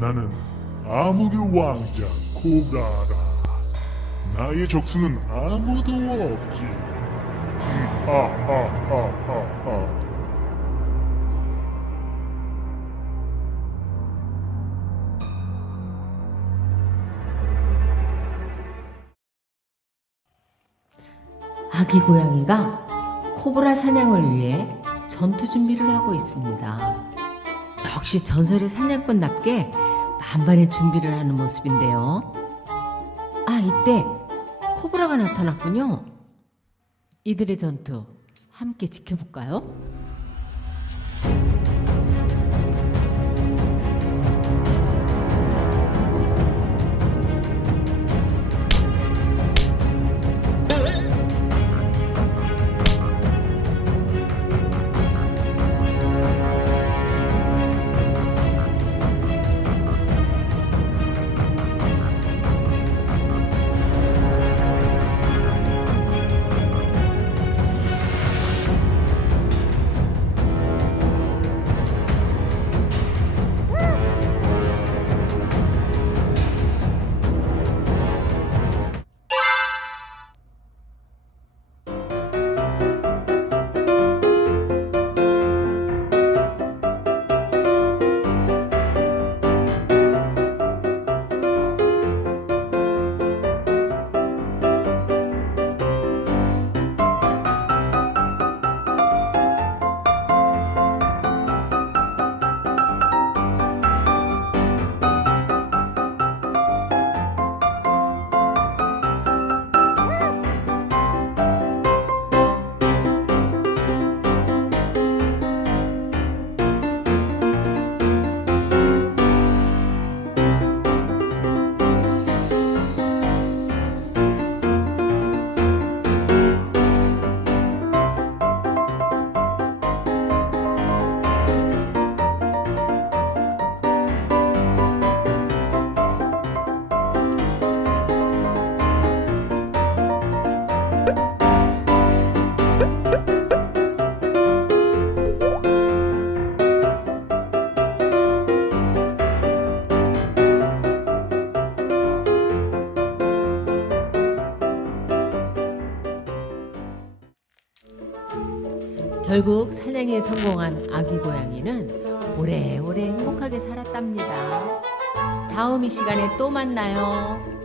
나는 암흑의 왕자 코브라다. 나의 적수는 아무도 없지. 음, 하하하하하. 아기 고양이가 코브라 사냥을 위해 전투 준비를 하고 있습니다. 역시 전설의 사냥꾼답게 만반의 준비를 하는 모습인데요. 아, 이때 코브라가 나타났군요. 이들의 전투 함께 지켜볼까요? 결국 사냥에 성공한 아기 고양이는 오래오래 행복하게 살았답니다. 다음 이 시간에 또 만나요.